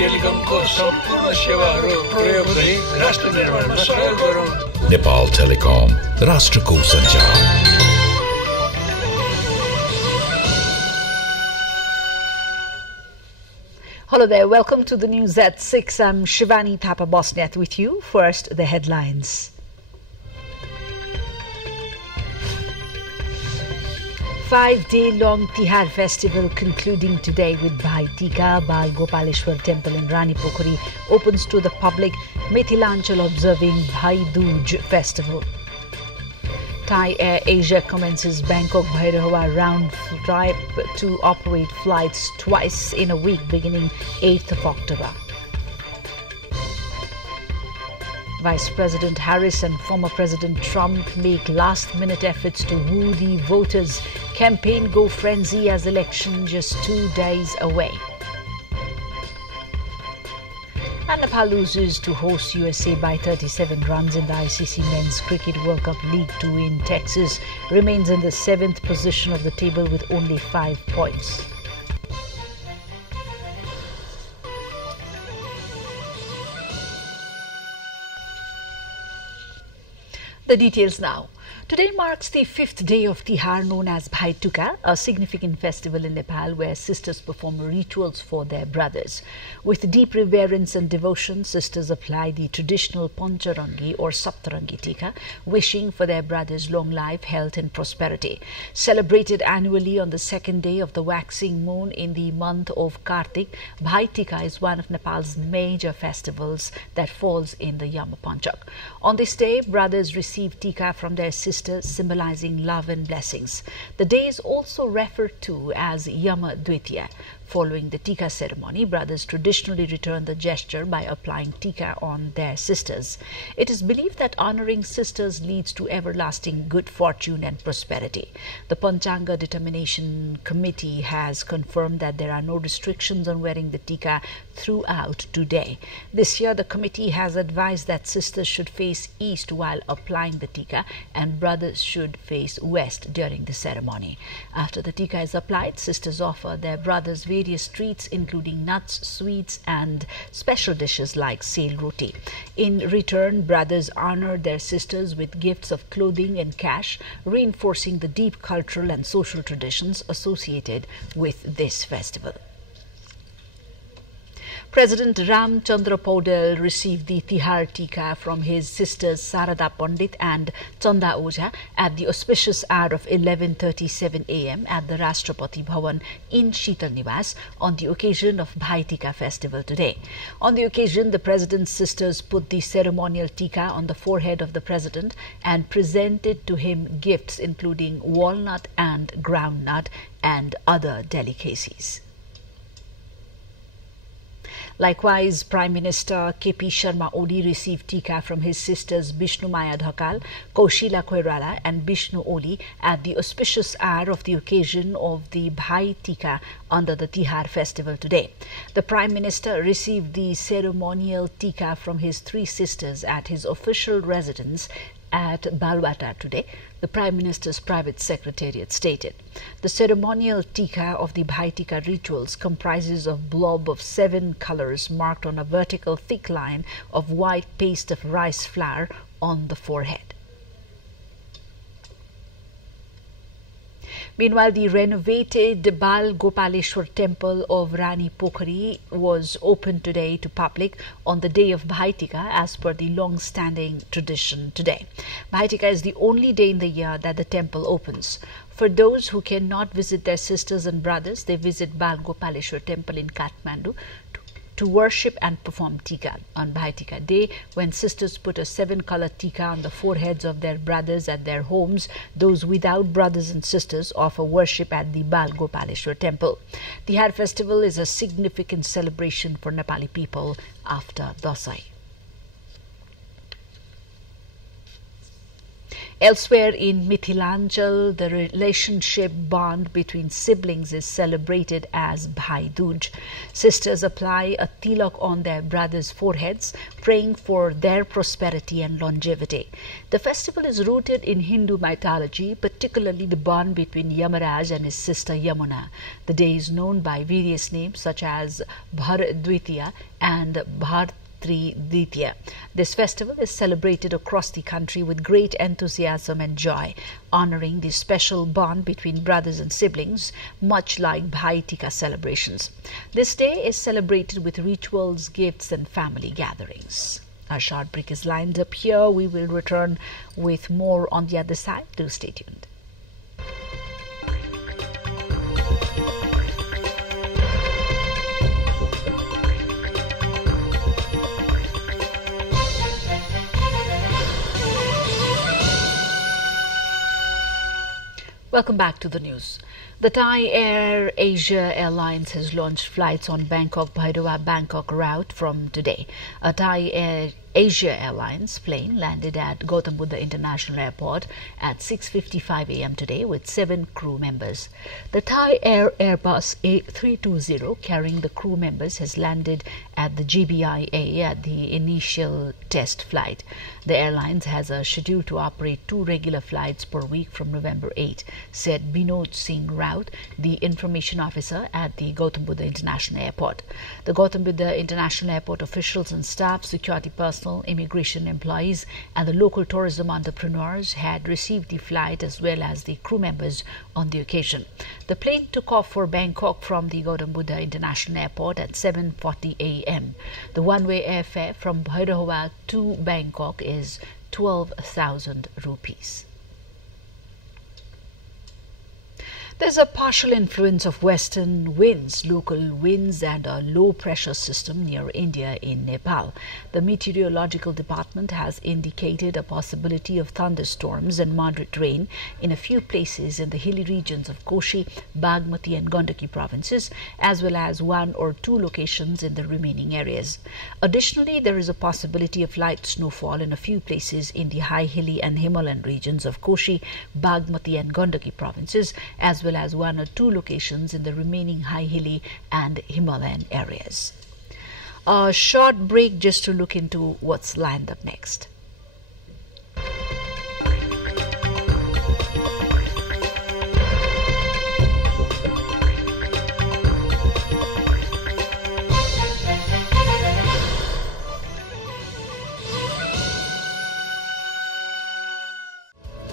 टेलिकमको सम्पूर्ण सेवाहरू प्रयोग गरी राष्ट्र निर्माणमा सहयोग गरौँ। Nepal Telecom, राष्ट्रको सञ्चार। Hello there, welcome to the news at 6. I'm Shivani Thapa Bosniat with you. First, the headlines. Five-day-long Tihar festival concluding today with Bhai Tika. Bal Gopaleshwar Temple in Rani Pokhari opens to the public. Mithilanchal observing Bhai Dooj festival. Thai Air Asia commences Bangkok Bhairava round trip to operate flights twice in a week beginning 8th of October. Vice President Harris and former President Trump make last-minute efforts to woo the voters. Campaign go frenzy as election just 2 days away. And Nepal loses to host USA by 37 runs in the ICC Men's Cricket World Cup League 2 in Texas. Remains in the 7th position of the table with only 5 points. The details now. Today marks the 5th day of Tihar, known as Bhai Tuka, a significant festival in Nepal where sisters perform rituals for their brothers. With deep reverence and devotion, sisters apply the traditional Pancharangi or Saptarangi Tika, wishing for their brothers' long life, health and prosperity. Celebrated annually on the 2nd day of the waxing moon in the month of Kartik, Bhai Tika is one of Nepal's major festivals that falls in the Yama Panchak. On this day, brothers receive Tika from their sisters, symbolizing love and blessings. The day is also referred to as Yama Dvitiya. Following the Tika ceremony, brothers traditionally return the gesture by applying Tika on their sisters. It is believed that honoring sisters leads to everlasting good fortune and prosperity. The Panchanga Determination Committee has confirmed that there are no restrictions on wearing the Tika throughout today. This year, the committee has advised that sisters should face east while applying the Tika and brothers should face west during the ceremony. After the Tika is applied, sisters offer their brothers various treats including nuts, sweets and special dishes like sale roti. In return, brothers honor their sisters with gifts of clothing and cash, reinforcing the deep cultural and social traditions associated with this festival. President Ram Chandra Paudel received the Tihar Tika from his sisters Sarada Pandit and Chanda Ojha at the auspicious hour of 11:37 a.m. at the Rashtrapati Bhavan in Sheetal Niwas on the occasion of Bhai Tika festival today. On the occasion, the president's sisters put the ceremonial Tika on the forehead of the president and presented to him gifts including walnut and groundnut and other delicacies. Likewise, Prime Minister K.P. Sharma Oli received Tika from his sisters Bishnu Maya Dhakal, Kaushila Koirala and Bishnu Oli at the auspicious hour of the occasion of the Bhai Tika under the Tihar festival today. The Prime Minister received the ceremonial Tika from his 3 sisters at his official residence at Balwata today, the Prime Minister's private secretariat stated. The ceremonial Tika of the Bhai Tika rituals comprises of blob of 7 colors marked on a vertical thick line of white paste of rice flour on the forehead. Meanwhile, the renovated Bal Gopaleshwar Temple of Rani Pokhari was opened today to public on the day of Bhai Tika as per the long-standing tradition today. Bhai Tika is the only day in the year that the temple opens. For those who cannot visit their sisters and brothers, they visit Bal Gopaleshwar Temple in Kathmandu to worship and perform Tika. On Bhai Tika Day, when sisters put a 7-color Tika on the foreheads of their brothers at their homes, those without brothers and sisters offer worship at the Bal Gopaleshwar Temple. The Tihar festival is a significant celebration for Nepali people after Dasai. Elsewhere in Mithilanchal, the relationship bond between siblings is celebrated as Bhai Dooj. Sisters apply a tilak on their brothers' foreheads, praying for their prosperity and longevity. The festival is rooted in Hindu mythology, particularly the bond between Yamaraj and his sister Yamuna. The day is known by various names such as Bharadvitiya and Bhartri Ditya. This festival is celebrated across the country with great enthusiasm and joy, honoring the special bond between brothers and siblings, much like Bhai Tika celebrations. This day is celebrated with rituals, gifts, and family gatherings. A short break is lined up here. We will return with more on the other side. Do stay tuned. Welcome back to the news. The Thai Air Asia Airlines has launched flights on Bangkok-Baidoa-Bangkok route from today. A Thai Air Asia Airlines plane landed at Gautam Buddha International Airport at 6:55 a.m. today with 7 crew members. The Thai Air Airbus A320 carrying the crew members has landed at the GBIA at the initial test flight. The airlines has a schedule to operate 2 regular flights per week from November 8, said Binod Singh Raut, the information officer at the Gautam Buddha International Airport. The Gautam Buddha International Airport officials and staff, security personnel, immigration employees and the local tourism entrepreneurs had received the flight as well as the crew members on the occasion. The plane took off for Bangkok from the Gautam Buddha International Airport at 7:40 a.m. The one-way airfare from Baidoa to Bangkok is 12,000 rupees. There's a partial influence of western winds, local winds and a low-pressure system near India in Nepal. The Meteorological Department has indicated a possibility of thunderstorms and moderate rain in a few places in the hilly regions of Koshi, Bagmati and Gandaki provinces, as well as 1 or 2 locations in the remaining areas. Additionally, there is a possibility of light snowfall in a few places in the high hilly and Himalayan regions of Koshi, Bagmati and Gandaki provinces, as well as 1 or 2 locations in the remaining high hilly and Himalayan areas. A short break just to look into what's lined up next.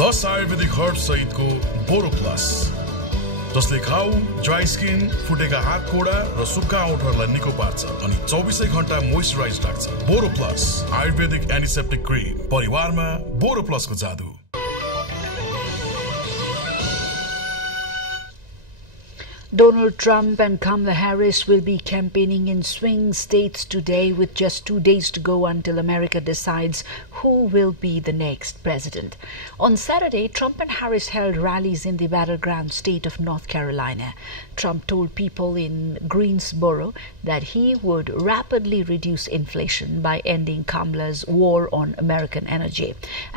दस Ayurvedic herb सहितको बोरो plus जसले घाउ, dry skin, फुटेका हात कोडा र सुक्खा औँठहरूलाई निको पार्छ अनि 24 घण्टा मोइस्चराइज राख्छ। बोरो प्लस आयुर्वेदिक एन्टिसेप्टिक क्रिम, परिवारमा बोरो प्लसको जादु। Donald Trump and Kamala Harris will be campaigning in swing states today with just 2 days to go until America decides who will be the next president. On Saturday, Trump and Harris held rallies in the battleground state of North Carolina. Trump told people in Greensboro that he would rapidly reduce inflation by ending Kamala's war on American energy,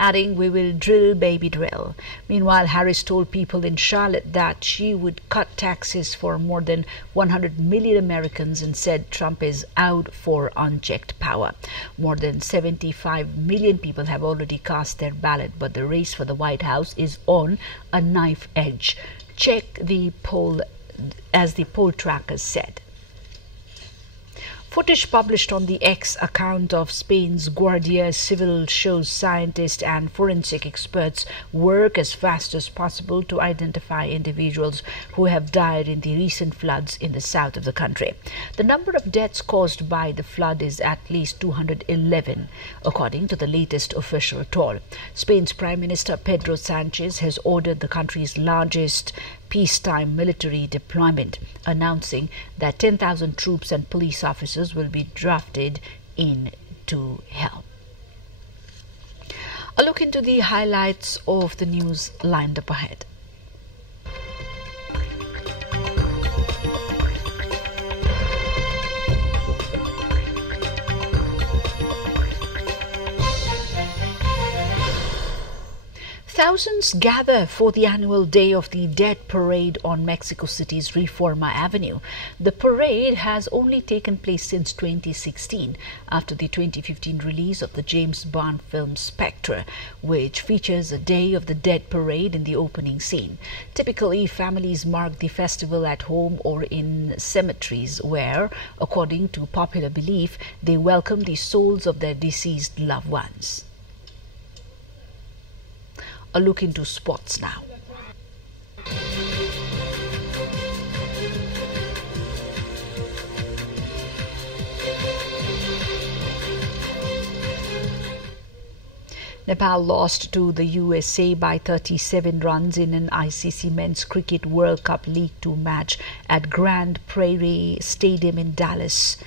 adding, "We will drill, baby, drill." Meanwhile, Harris told people in Charlotte that she would cut taxes for more than 100 million Americans and said Trump is out for unchecked power. More than 75 million people have already cast their ballot, but the race for the White House is on a knife edge. Check the poll, as the poll trackers said. Footage published on the X account of Spain's Guardia Civil shows scientists and forensic experts work as fast as possible to identify individuals who have died in the recent floods in the south of the country. The number of deaths caused by the flood is at least 211, according to the latest official toll. Spain's Prime Minister Pedro Sanchez has ordered the country's largest peacetime military deployment, announcing that 10,000 troops and police officers will be drafted in to help. A look into the highlights of the news lined up ahead. Thousands gather for the annual Day of the Dead parade on Mexico City's Reforma Avenue. The parade has only taken place since 2016 after the 2015 release of the James Bond film Spectre, which features a Day of the Dead parade in the opening scene. Typically, families mark the festival at home or in cemeteries where, according to popular belief, they welcome the souls of their deceased loved ones. A look into sports now. Nepal lost to the USA by 37 runs in an ICC Men's Cricket World Cup League 2 match at Grand Prairie Stadium in Dallas.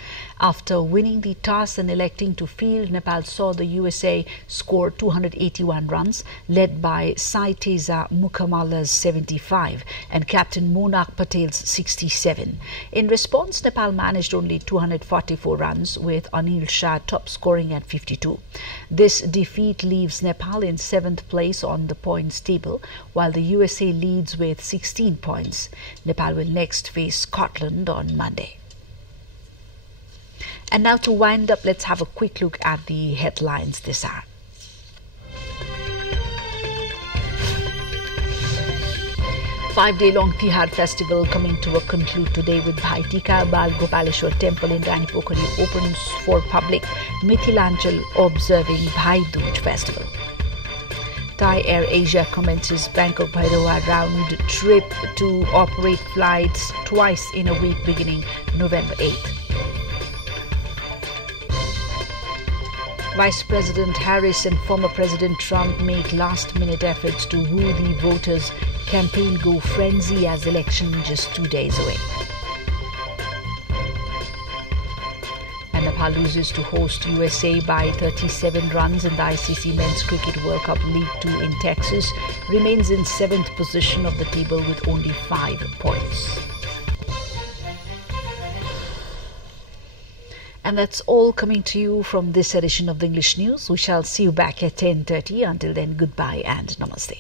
After winning the toss and electing to field, Nepal saw the USA score 281 runs, led by Saiteza Mukhamala's 75 and Captain Monak Patel's 67. In response, Nepal managed only 244 runs, with Anil Shah top scoring at 52. This defeat leaves Nepal in 7th place on the points table, while the USA leads with 16 points. Nepal will next face Scotland on Monday. And now to wind up, let's have a quick look at the headlines this hour. Five-day-long Tihar festival coming to a conclude today with Bhai Tika. Bal Gopaleshwar Temple in Rani Pokhari opens for public. Mithilanchal observing Bhai Dooj festival. Thai Air Asia commences Bangkok Bhairawa round trip to operate flights twice in a week beginning November 8th. Vice President Harris and former President Trump make last-minute efforts to woo the voters. Campaign go frenzy as election just 2 days away. And Nepal loses to host USA by 37 runs in the ICC Men's Cricket World Cup League 2 in Texas. Remains in 7th position of the table with only 5 points. And that's all coming to you from this edition of the English News. We shall see you back at 10:30. Until then, goodbye and namaste.